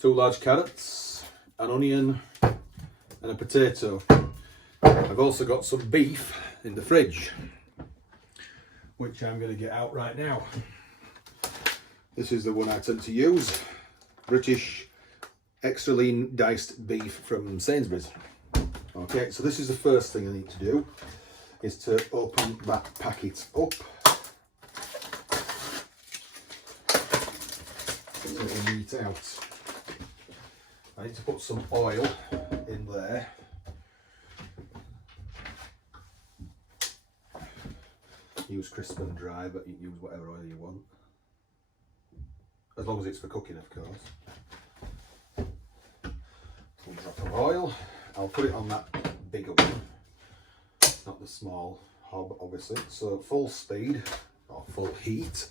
2 large carrots, an onion and a potato. I've also got some beef in the fridge, which I'm going to get out right now. This is the one I tend to use, British extra lean diced beef from Sainsburys. Okay, so this is the first thing I need to do, is to open that packet up. Get the meat out. I need to put some oil in there. Use crisp and dry, but you can use whatever oil you want. As long as it's for cooking, of course. One drop of oil. I'll put it on that bigger one, not the small hob, obviously. So full speed, or full heat,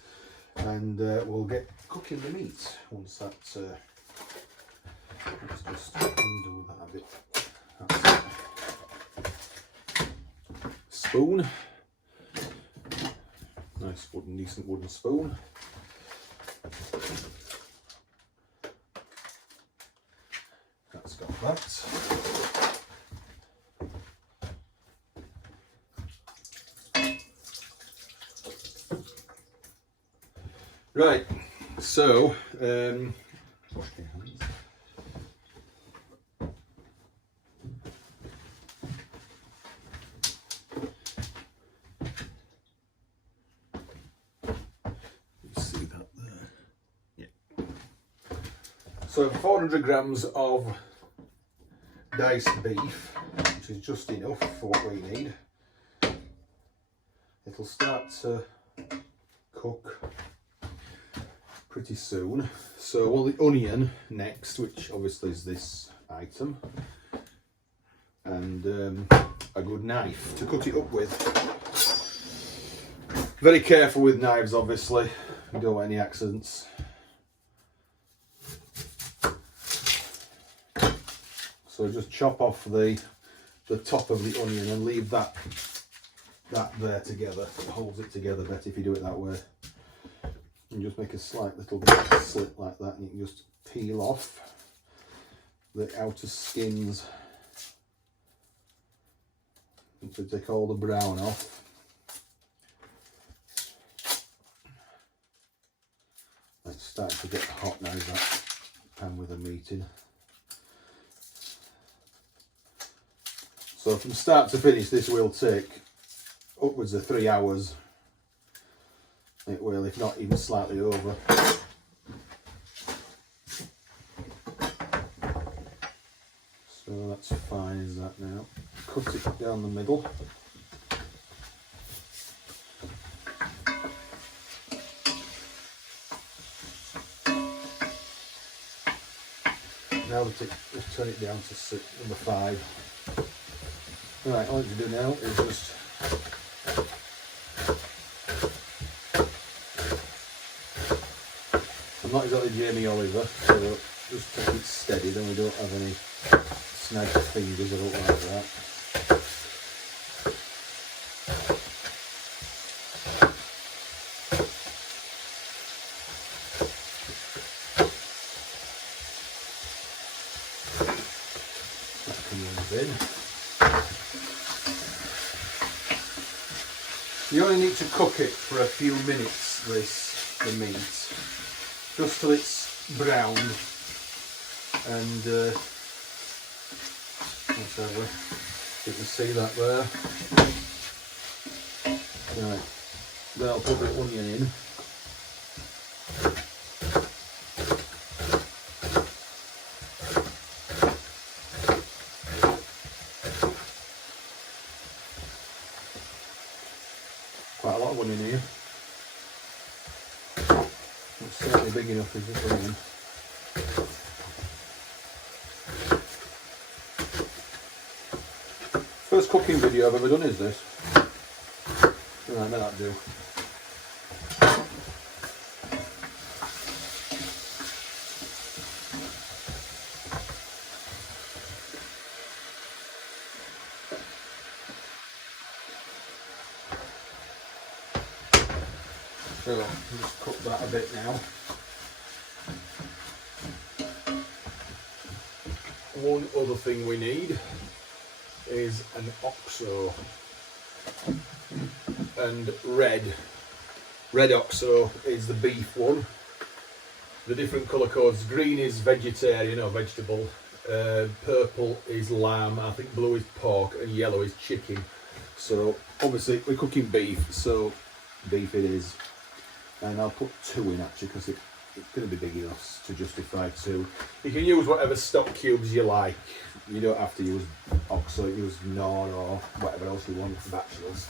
and we'll get cooking the meat once that... let's just undo that a bit. That's it. Spoon. Nice wooden, decent wooden spoon. That's got that. Right, so wash your hands. So 400 grams of diced beef, which is just enough for what we need. It'll start to cook pretty soon. So we'll the onion next, which obviously is this item, and a good knife to cut it up with. Very careful with knives, obviously, you don't want any accidents. So just chop off the top of the onion and leave that there together. It holds it together better if you do it that way. And just make a slight little slit like that, and you can just peel off the outer skins and to take all the brown off. It's starting to get hot now, that pan with the meat in. So from start to finish, this will take upwards of 3 hours. It will, if not even slightly over. So that's fine as that now. Cut it down the middle. Now just turn it down to number 5. Right, all you do now is just I'm not exactly Jamie Oliver, so just take it steady, then we don't have any snagged fingers. I don't like that. That comes in. You only need to cook it for a few minutes, the meat, just till it's browned and whatever. You can see that there. Right, then I'll put the onion in. Quite a lot of onion here. It's certainly big enough as this onion. First cooking video I've ever done is this. Right, let that do. So I'll just cook that a bit now. one other thing we need is an OXO, and red OXO is the beef one. The different colour codes: green is vegetarian or vegetable, purple is lamb, I think blue is pork, and yellow is chicken. So obviously we're cooking beef, so beef it is, and I'll put 2 in actually because it's going to be big enough to justify 2. You can use whatever stock cubes you like. You don't have to use OXO, use Knorr or whatever else you want for bachelors.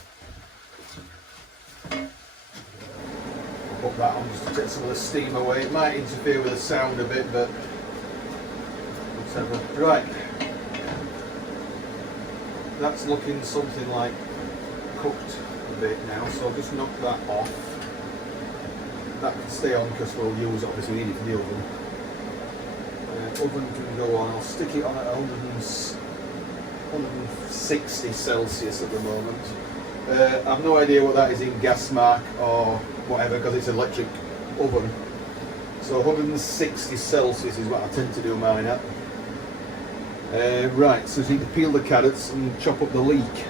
Put that on just to take some of the steam away. It might interfere with the sound a bit, but whatever. Right, that's looking something like cooked a bit now, so I'll just knock that off. That can stay on because we'll use it, obviously we need it for the oven. Oven can go on. I'll stick it on at 160 Celsius at the moment. I've no idea what that is in gas mark or whatever because it's an electric oven. So 160 Celsius is what I tend to do mine at. Right, so you need to peel the carrots and chop up the leek.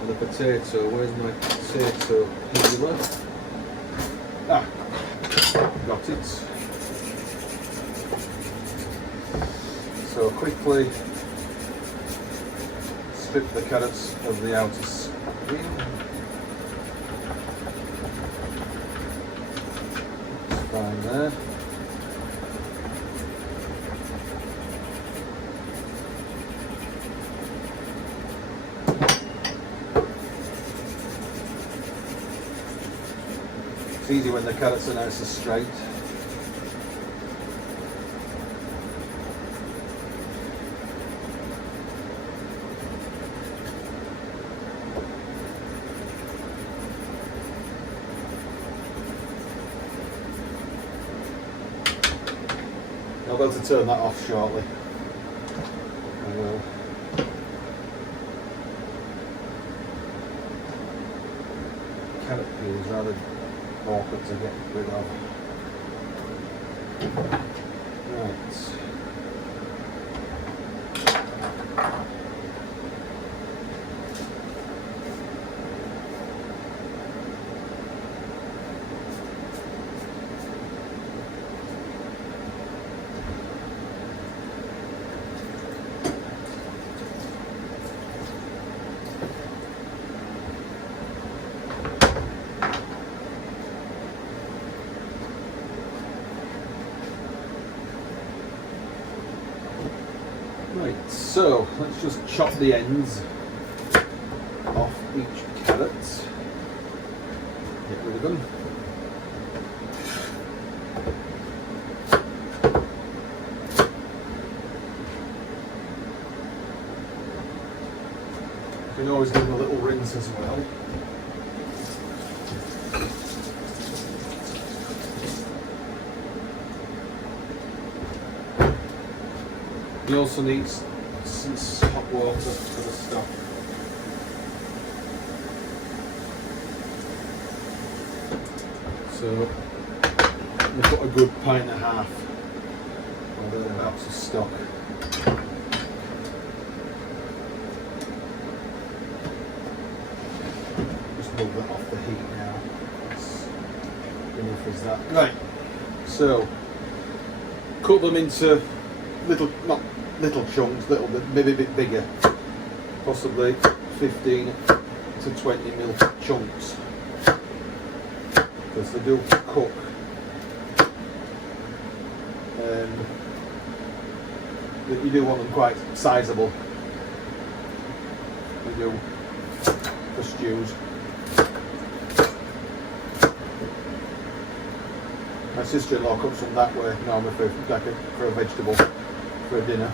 And the potato, where's my potato peeler? Ah, got it. So quickly strip the carrots of the outer skin. That's fine there. It's easy when the carrots are nice and straight. I'll be able to turn that off shortly. I will. Carrot peel is rather awkward to get rid of. Right. Right, so let's just chop the ends off each carrot. Get rid of them. You can always give them a little rinse as well. You also need some hot water for the stock. So we put a good pint and a half or thereabouts of stock. Just move that off the heat now. That's enough as that. Right. So cut them into little, not little chunks, little bit, maybe a bit bigger, possibly 15 to 20 mil chunks, because they do cook. You do want them quite sizable. You do for stews. My sister-in-law cooks them that way normally for a vegetable. For dinner.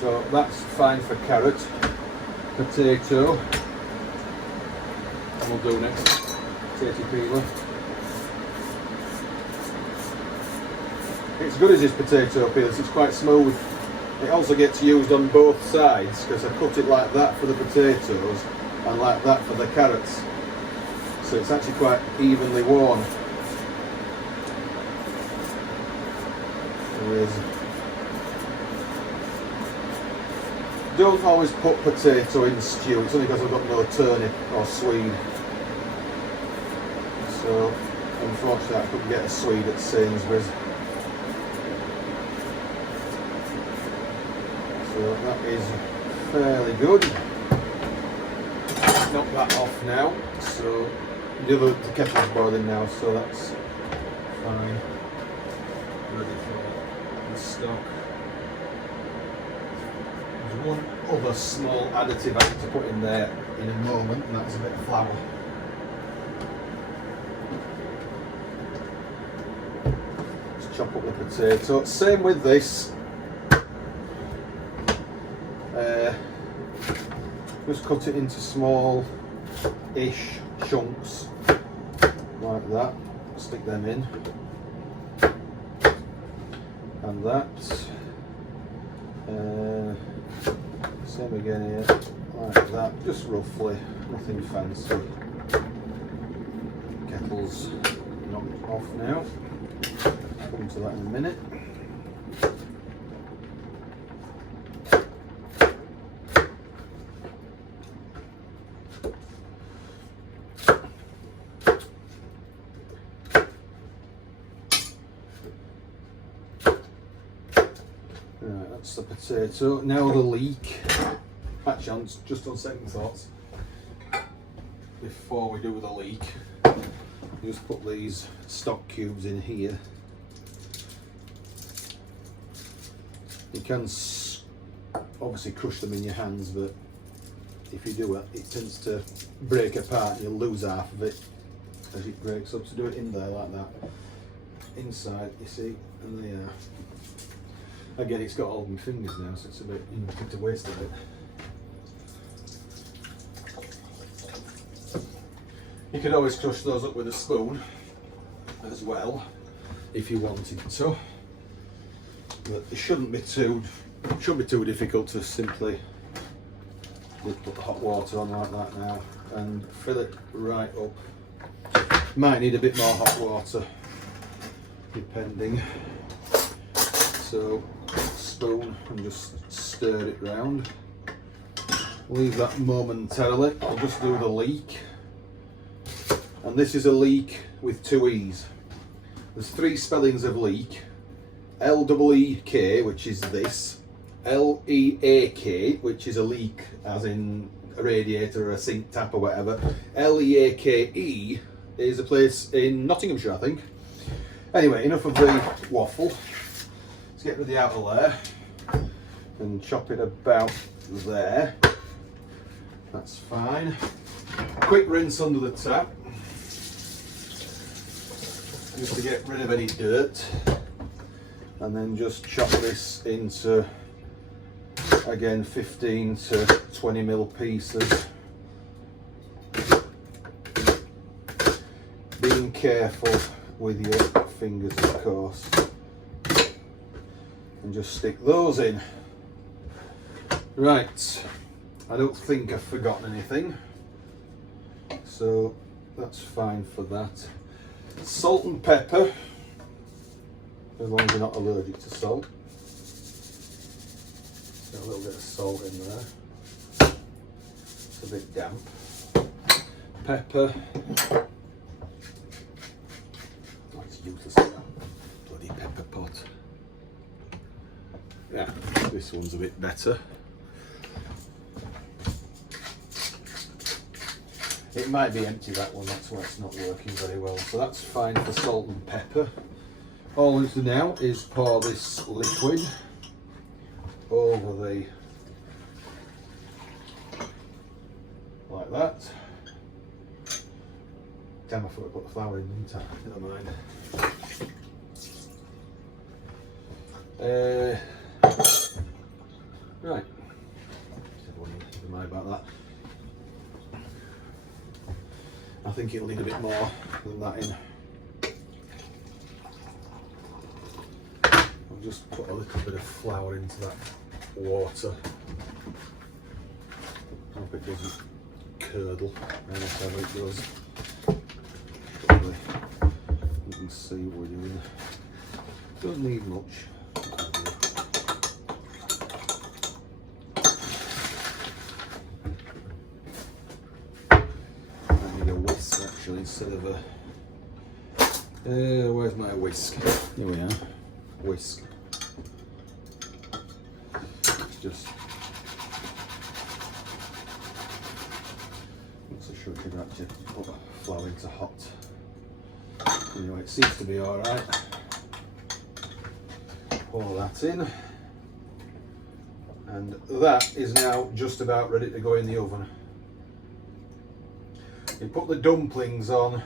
So that's fine for carrot, potato, and we'll do next potato peeler. It's good as this potato peeler, it's quite smooth. It also gets used on both sides because I cut it like that for the potatoes and like that for the carrots. So it's actually quite evenly worn. Sainsburys. Don't always put potato in stew, it's only because I've got no turnip or swede. So unfortunately I couldn't get a swede at Sainsburys. So that is fairly good. Knock that off now. So the kettle's boiling now, so that's fine. Ready for the stock. There's one other small additive I need to put in there in a moment, and that's a bit of flour. Just chop up the potato. Same with this. Just cut it into small-ish chunks like that. Stick them in, and that. Same again here, like that. Just roughly, nothing fancy. Kettle's knocked off now. Come to that in a minute. Right, that's the potato. Now the leek. Actually, just on second thoughts, before we do the leek, you just put these stock cubes in here. You can obviously crush them in your hands, but if you do it, it tends to break apart and you'll lose half of it as it breaks up. So do it in there like that. Inside, you see, and they are. Again, it's got all my fingers now, so it's a bit, you need to waste a bit. You could always crush those up with a spoon as well, if you wanted to. But it shouldn't be too difficult to simply put the hot water on like that now and fill it right up. Might need a bit more hot water, depending. So spoon and just stir it round. Leave that momentarily. I'll just do the leek. And this is a leek with 2 E's. There's 3 spellings of leek. L-E-E-K, which is this. L-E-A-K, which is a leak, as in a radiator or a sink tap or whatever. L-E-A-K-E is a place in Nottinghamshire, I think. Anyway, enough of the waffle. Let's get rid of the outer layer and chop it about there. That's fine. Quick rinse under the tap, just to get rid of any dirt, and then just chop this into, again, 15 to 20 mil pieces. Being careful with your fingers, of course. And just stick those in. Right, I don't think I've forgotten anything, so that's fine for that. Salt and pepper, as long as you're not allergic to salt. Got a little bit of salt in there. It's a bit damp. Pepper. Oh, it's useless, that bloody pepper pot. Yeah, this one's a bit better. It might be empty, that one, that's why it's not working very well. So that's fine for salt and pepper. All we do now is pour this liquid over the, like that. Damn, I forgot to put the flour in, didn't I? Never mind. Right. Never mind about that. I think it'll need a bit more than that in. I'll just put a little bit of flour into that water. Hope it doesn't curdle, whatever it does. You can see what we're doing. Don't need much. actually, instead of a... where's my whisk? Here we are. Whisk. Just... Not so sure if you actually put flour into hot. Anyway, it seems to be alright. Pour that in. And that is now just about ready to go in the oven. You put the dumplings on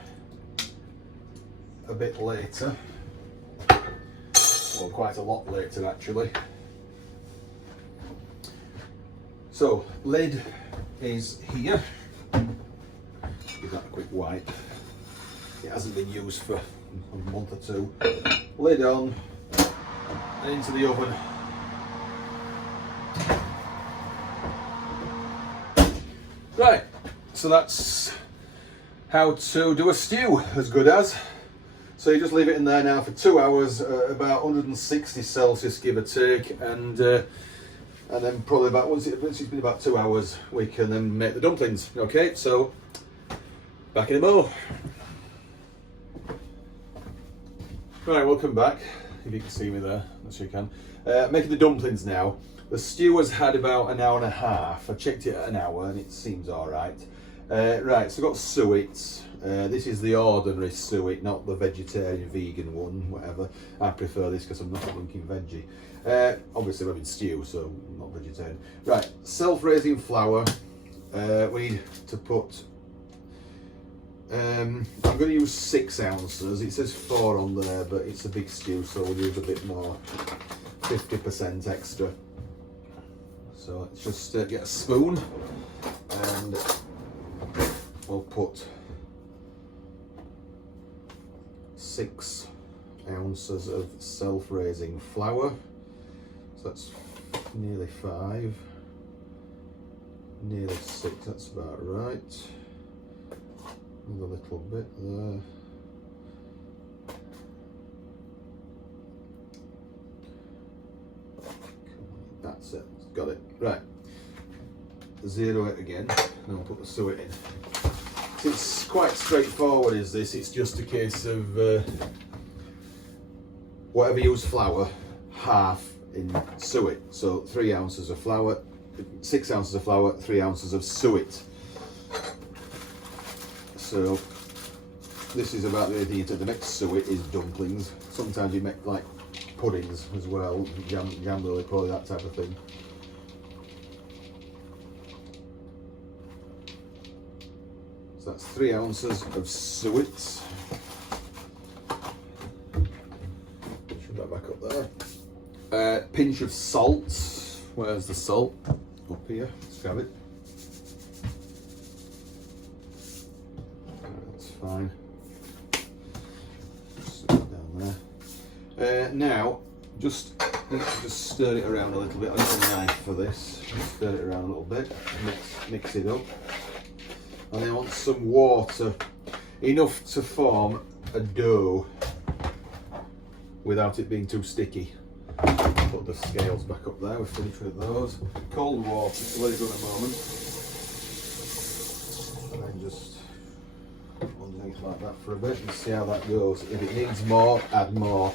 a bit later. Well, quite a lot later actually. So, lid is here. Give that a quick wipe. It hasn't been used for a month or two. Lid on and into the oven. Right, so that's how to do a stew, as good as. So you just leave it in there now for 2 hours, about 160 Celsius, give or take, and then probably about once it's been about 2 hours, we can then make the dumplings. Okay, so back in a bowl. Right, welcome back. If you can see me there, as you can. Making the dumplings now. The stew has had about an hour and a half. I checked it at an hour and it seems alright. Right, so I've got suet. This is the ordinary suet, not the vegetarian, vegan one, whatever. I prefer this because I'm not a blinking veggie. Obviously I'm having stew, so I'm not vegetarian. Right, self-raising flour. We need to put... I'm going to use 6 ounces. It says 4 on there, but it's a big stew, so we'll use a bit more. 50% extra. So let's just get a spoon and we'll put 6 ounces of self-raising flour. So that's nearly 5, nearly 6, that's about right. Another little bit there. That's it, got it. Right, zero it again, and I'll put the suet in. So it's quite straightforward, is this? It's just a case of whatever you use flour, half in suet. So 3 ounces of flour, 6 ounces of flour, 3 ounces of suet. So this is about the only thing you do. The next suet is dumplings. Sometimes you make like puddings as well, jam lily, probably that type of thing. So that's 3 ounces of suet. Put that back up there. Pinch of salt. Where's the salt? Up here. Let's grab it. That's fine. Just put it down there. Now, just stir it around a little bit. I need a knife for this. Just stir it around a little bit. Mix it up. And I want some water, enough to form a dough without it being too sticky. Put the scales back up there. We're finished with those. Cold water. Let it go in a moment. And then just underneath like that for a bit and see how that goes. If it needs more, add more.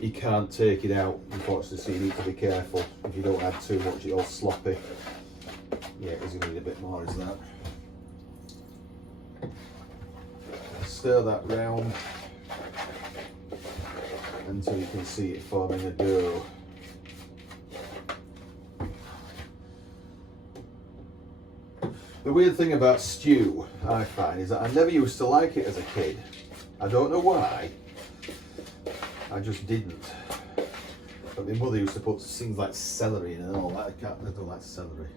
You can't take it out, unfortunately, so you need to be careful. If you don't add too much, it's all sloppy. Yeah, it's going to need a bit more, is that. Stir that round until you can see it forming a dough. The weird thing about stew, I find, is that I never used to like it as a kid. I don't know why. I just didn't. But my mother used to put things like celery in and all that. I don't like celery.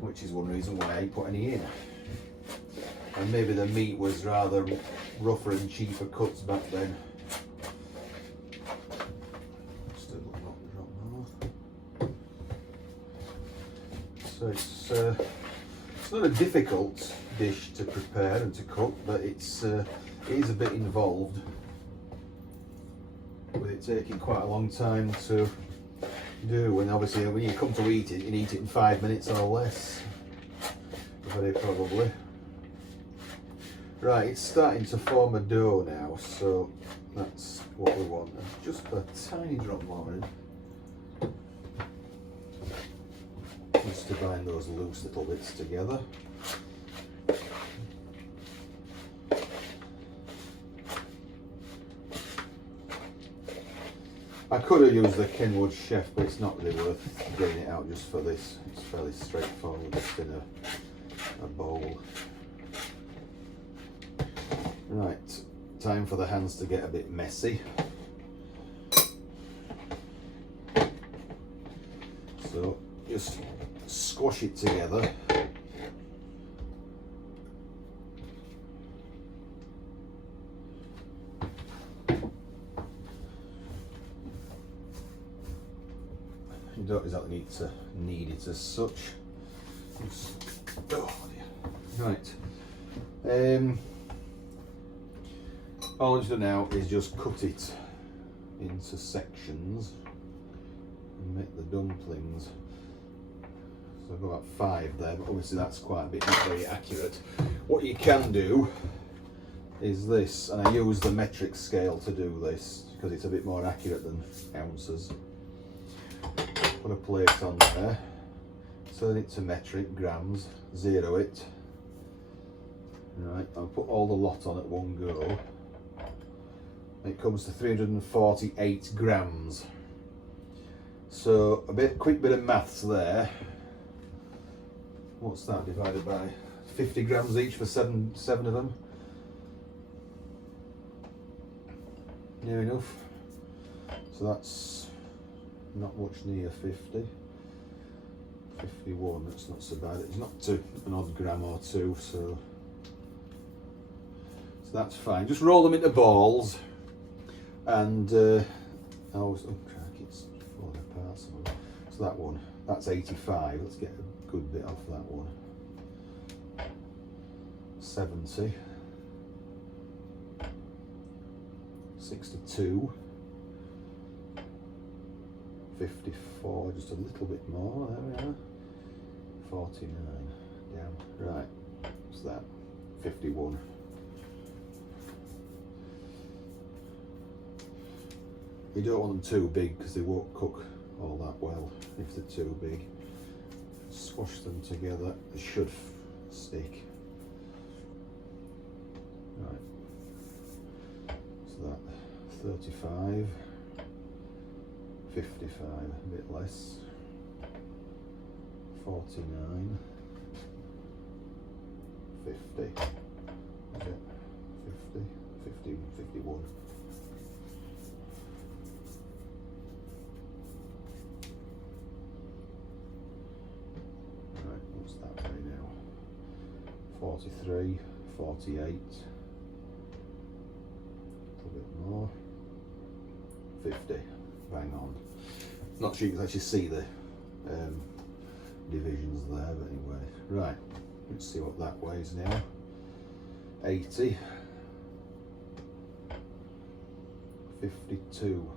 Which is one reason why I ain't put any in. And maybe the meat was rather rougher and cheaper cuts back then. Just a little drop more. So it's not a difficult dish to prepare and to cook, but it is a bit involved, with it taking quite a long time to do. And obviously, when you come to eat it, you can eat it in 5 minutes or less, very probably. Right, it's starting to form a dough now, so that's what we want. Just a tiny drop more in. Just to bind those loose little bits together. I could have used the Kenwood Chef, but it's not really worth getting it out just for this. It's fairly straightforward, just in a bowl. Right, time for the hands to get a bit messy. So just squash it together. You don't exactly need it as such. Oh dear. Right. All I need to do now is just cut it into sections and make the dumplings. So I've got about 5 there, but obviously that's quite a bit, not very accurate. What you can do is this, and I use the metric scale to do this because it's a bit more accurate than ounces. Put a plate on there, turn it to metric, grams, 0 it. Right, I'll put all the lot on at one go. It comes to 348 grams. So quick bit of maths there. What's that divided by? 50 grams each for seven of them. Near enough. So that's not much near 50. 51, that's not so bad. It's not to an odd gram or two, so that's fine. Just roll them into balls, and it's falling apart. So that one, that's 85. Let's get a good bit off that one. 70, 62, 54, just a little bit more. There we are. 49 down. Right, what's that? 51. You don't want them too big because they won't cook all that well if they're too big. Squash them together, they should stick. Right, so that 35, 55, a bit less, 49, 50, is it? 50, 50, 51. Right, what's that way now? 43, 48, a little bit more, 50, bang on. Not sure you can actually see the divisions there, but anyway. Right, let's see what that weighs now. 80, 52,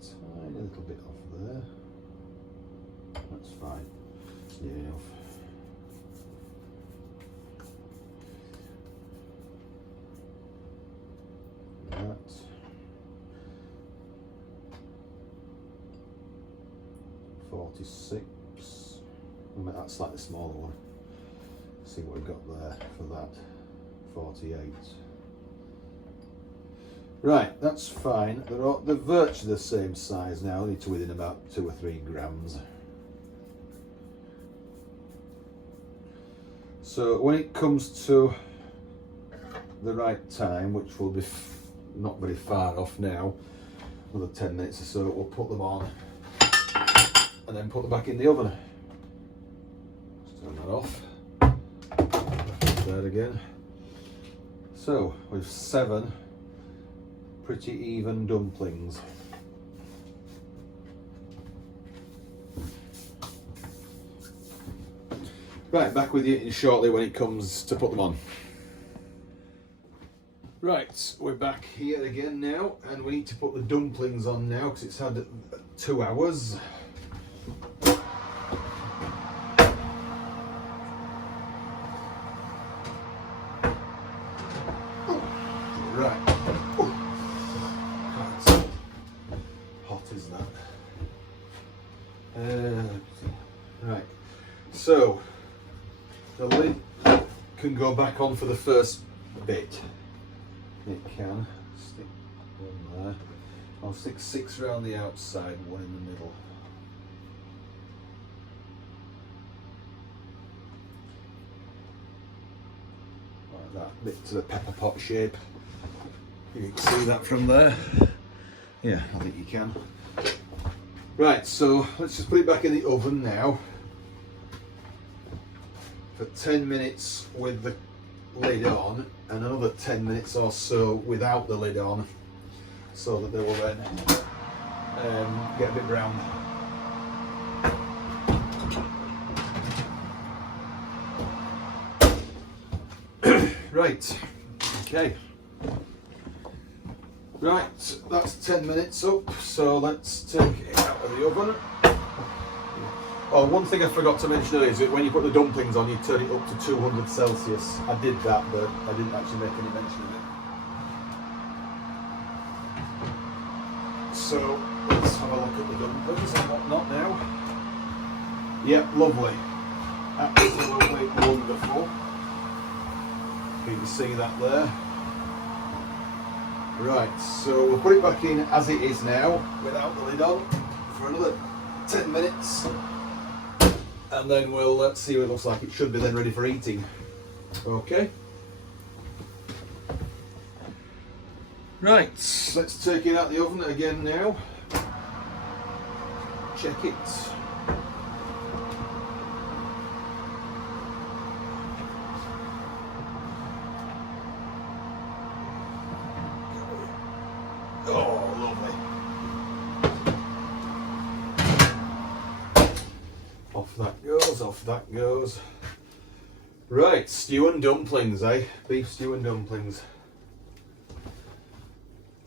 tiny little bit off there. That's fine, near enough. That. 46. That's slightly smaller one. See what we've got there for that. 48. Right, that's fine. They're virtually the same size now. Only to within about 2 or 3 grams. So when it comes to the right time, which will be not very far off now, another 10 minutes or so, we'll put them on and then put them back in the oven. Let's turn that off. There again. So we've 7 pretty even dumplings. Right, back with you shortly when it comes to put them on. Right, we're back here again now, and we need to put the dumplings on now because it's had 2 hours. so the lid can go back on for the first bit. It can. Stick one there. I'll stick 6 around the outside, 1 in the middle. Like that, bit to the pepper pot shape. You can see that from there. Yeah, I think you can. Right, so let's just put it back in the oven now for 10 minutes with the lid on, and another 10 minutes or so without the lid on, so that they will then get a bit brown. Right, okay. Right, that's 10 minutes up, so let's take it out of the oven. Oh, one thing I forgot to mention earlier is that when you put the dumplings on, you turn it up to 200 Celsius. I did that, but I didn't actually make any mention of it. So, let's have a look at the dumplings and whatnot now. Yep, lovely. Absolutely wonderful. You can see that there. Right, so we'll put it back in as it is now, without the lid on, for another 10 minutes. And then we'll see what it looks like. It should be then ready for eating. Okay. Right, let's take it out of the oven again now. Check it. Oh, lovely. Off that goes, off that goes. Right, stew and dumplings, eh? Beef stew and dumplings.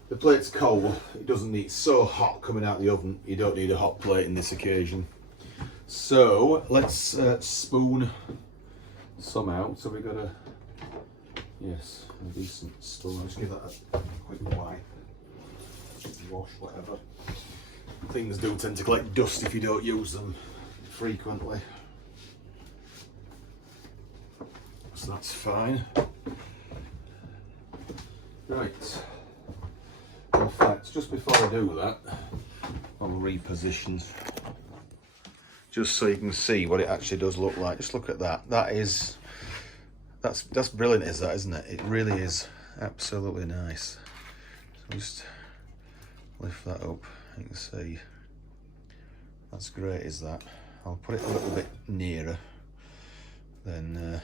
The plate's cold, it doesn't need, it's so hot coming out of the oven, you don't need a hot plate in this occasion. So, let's spoon some out. So we've got a, yes, a decent spoon. I'll just give that a quick wipe. Wash, whatever. Things do tend to collect dust if you don't use them frequently. So that's fine. Right. In fact, just before I do that, I'll reposition. Just so you can see what it actually does look like. Just look at that. That's brilliant, is that, isn't it? It really is absolutely nice. So just lift that up, you can see. That's great, is that? I'll put it a little bit nearer, then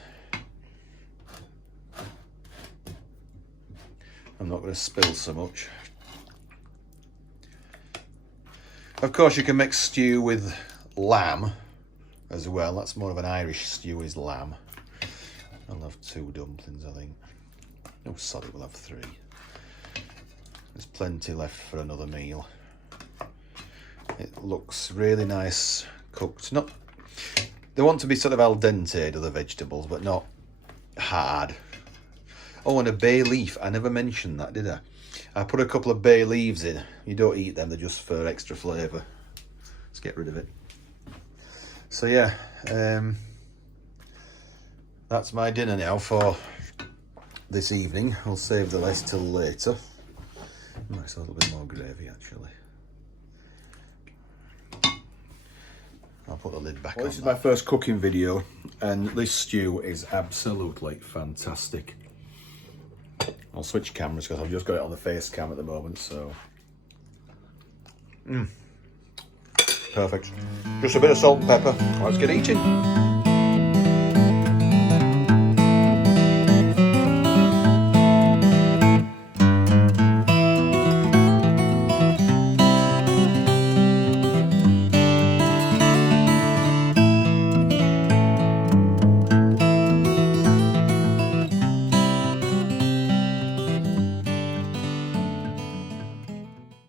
I'm not going to spill so much. Of course, you can make stew with lamb as well. That's more of an Irish stew, is lamb. I'll have 2 dumplings, I think. Oh, sorry, we'll have 3. There's plenty left for another meal. It looks really nice cooked. Not, they want to be sort of al dente, the vegetables, but not hard. Oh, and a bay leaf. I never mentioned that, did I? I put a couple of bay leaves in. You don't eat them, they're just for extra flavour. Let's get rid of it. So yeah, that's my dinner now for this evening. I'll save the rest till later. Nice, a little bit more gravy actually. I'll put the lid back on. This is my first cooking video, and this stew is absolutely fantastic. I'll switch cameras because I've just got it on the face cam at the moment, so. Perfect. Just a bit of salt and pepper. Let's get eating.